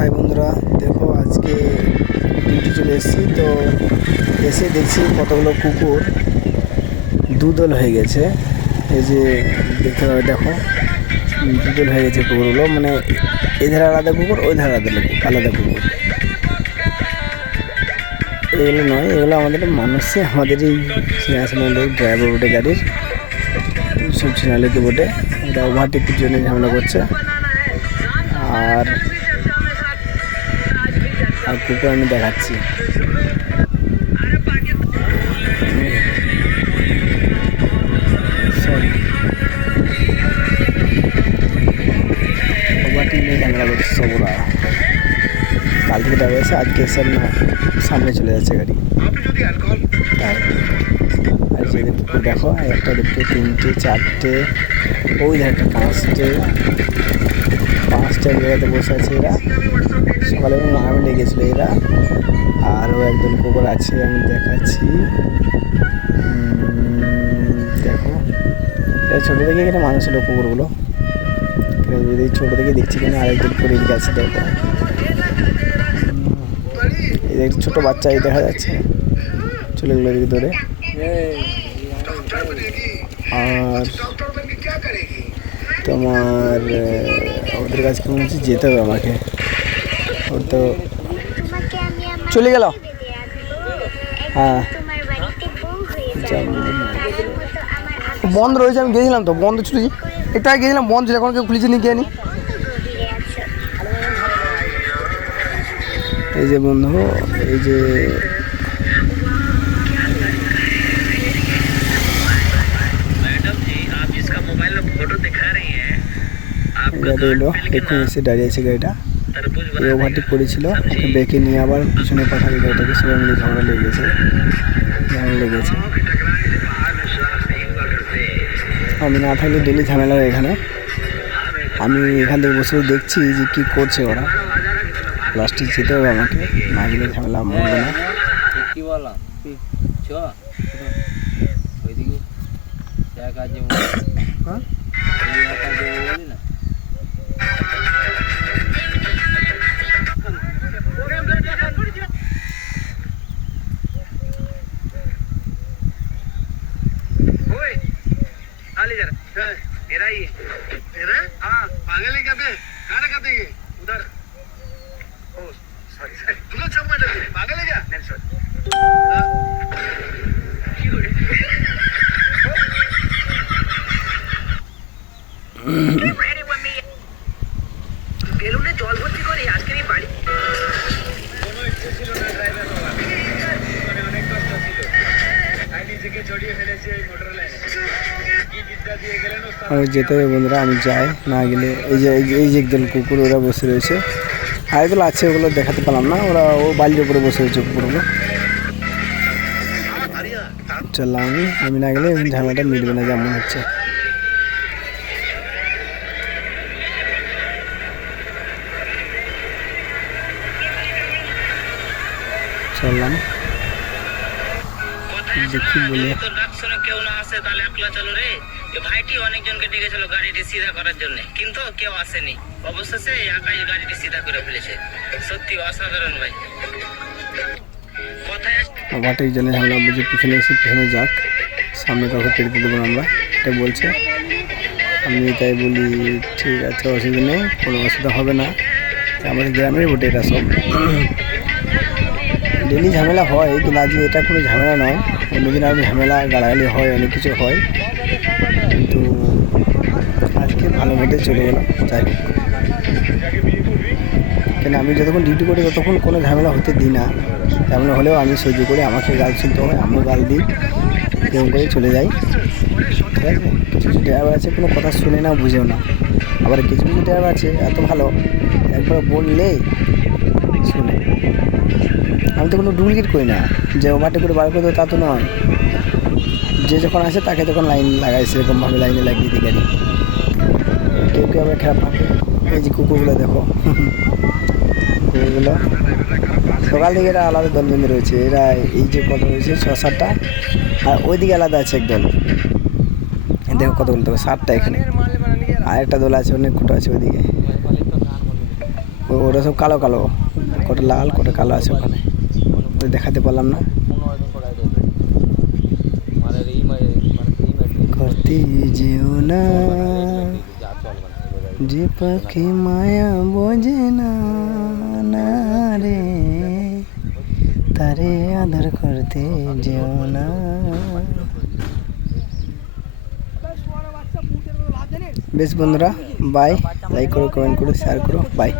High বন্ধুরা, দেখো আজকে ডিউটি চলে এসেছি। তো এসে দেখছি কতগুলো কুকুর দুদল হয়ে গেছে। এই যে দেখতে পাবে, দেখো দুদল হয়ে গেছে কুকুরগুলো, মানে এধারে আলাদা কুকুর, ওই ধারে আলাদা কুকুর। এগুলো নয়, এগুলো আমাদের আমাদেরই সিংহাসনের ড্রাইভার বোটে, গাড়ির সব সিনালিতে বোটে। এটা ওভারটেকের জন্য ঝামেলা করছে। আর কুকুর আমি দেখাচ্ছি। ওভারটেক নিয়ে ঝামেলা করছে সব ওরা। কাল থেকে ড্রাইভার এসে আজকে এসে না সামনে চলে যাচ্ছে গাড়ি। তাই আর যে কুকুর দেখো, একটা দুটো তিনটে চারটে, ওই ধারটা পাঁচটা জায়গাতে বসে আছে এরা। সকালে মারামারি লেগেছিলো এরা। আরও একজন কুকুর আছে, আমি দেখাচ্ছি। দেখো এটা ছোটো থেকে এখানে মানুষ হলো কুকুরগুলো, যদি ছোটো থেকে দেখছি কিনা। আরেকজন কুকুর এদিকে আছে, দেখো এই একটি ছোটো বাচ্চা দেখা যাচ্ছে, চলে গেলো এদিকে ধরে। আর তোমার ওদের কাছে কেমন হচ্ছে, যেতে হবে আমাকে। ওর তো চলে গেল। হ্যাঁ বন্ধ রয়েছে, আমি গেছিলাম তো, বন্ধ ছিল। একটু আগে গেছিলাম, বন্ধ ছিল, এখন কেউ খুলেছে নি কে নি। এই যে বন্ধু, এই যে গাড়ি এলো, দেখুন এসে দাঁড়িয়ে আছে গাড়িটা। ওভারটেক করেছিল, ওকে ব্রেকে নিয়ে আবার পিছনে পাঠাবে গাড়িটাকে। সবাই মিলে ঝগড়া লেগেছে। আমি না থাকলে ডেলি ঝামেলা হয় এখানে। আমি এখান থেকে বসে দেখছি যে কী করছে ওরা। লাস্টে যেতে হবে আমাকে, না গেলে ঝামেলা মরবে না। কি বললাম ওইদিকে না मेरा ही मेरा हाँ पागल है क्या बे कहाँ रखा था ये उधर ओ सॉरी तू लोग चौक में लगे पागल है क्या नहीं सॉरी বেলুনে জল ভর্তি করে আজকে এই বাড়ি কোনো ইচ্ছে ছিল না ড্রাইভার বাবা মানে অনেক কষ্ট ছিল আই নিজেকে জড়িয়ে ফেলেছি এই মোটর লাইনে আমি যেতে হবে বন্ধুরা, আমি যাই। না গেলে এই যে একদল কুকুর ওরা বসে রয়েছে, আর এগুলো আছে, ওগুলো দেখাতে পারলাম না। ওরা ও বালির উপরে বসে রয়েছে কুকুরগুলো। চললাম আমি না গেলে ঝামেলাটা মিটবে না যেমন হচ্ছে। চললাম, দেখি বলে কেউ না আসে তাহলে একলা চলো রে। ভাইটি অনেকজনকে ডেকেছিল গাড়িটি সিধা করার জন্য, কিন্তু কেউ আসেনি। অবশেষে একাই গাড়িটি সিধা করে ফেলেছে। সত্যি অসাধারণ ভাই। ওভারটেক জন্য ঝামেলা বুঝে পিছনে এসে পিছনে যাক, সামনে কাউকে পেরোতে দেবো না আমরা, এটা বলছে। আমি তাই বলি ঠিক আছে, অসুবিধা নেই, কোনো অসুবিধা হবে না। আমাদের গ্রামের বটে এটা সব। ডেলি ঝামেলা হয়, কিন্তু আজ এটা কোনো ঝামেলা নয়। অন্যদিন আর ঝামেলা গালাগালি হয়, অনেক কিছু হয়, কিন্তু আজকে ভালো মধ্যে চলে গেল। যাই হোক, কেন আমি যতক্ষণ ডিউটি করি ততক্ষণ কোনো ঝামেলা হতে দিই না। ঝামেলা হলেও আমি সহ্য করি, আমাকে গাল শুনতে হয়, আমিও গাল দিই, এরকম করে চলে যাই। ঠিক আছে, কিছু কিছু ড্রাইভার আছে কোনো কথা শুনে না, বুঝেও না। আবার কিছু কিছু ড্রাইভার আছে এত ভালো, একবার বললে শুনে। আমি তো কোনো ডুপ্লিকেট করি না যে ওভারটেক করে বার করে দেবো, তা তো নয়। যে যখন আসে তাকে তখন লাইন লাগাই, সেরকমভাবে লাইনে লাগিয়ে দিই গাড়ি। কেউ কেউ আবার খারাপ থাকে। এই যে কুকুরগুলো দেখো, কুকুরগুলো সকাল থেকে এরা আলাদা দলবন্দি রয়েছে। এরা এই যে কত রয়েছে 6-7টা, আর ওইদিকে আলাদা আছে একদল। দেখো কতগুলো, দেখো 7টা এখানে, আর একটা দল আছে, অনেক কুটো আছে ওইদিকে। ও ওরা সব কালো কালো, কটা লাল কটা কালো আছে ওখানে, ওই দেখাতে পারলাম না। করতে যেও না যে পাখি মায়া বোঝে না, না রে তারে আদর করতে যেও না। বেশ বন্ধুরা, বাই, লাইক করো, কমেন্ট করো, শেয়ার করো, বাই।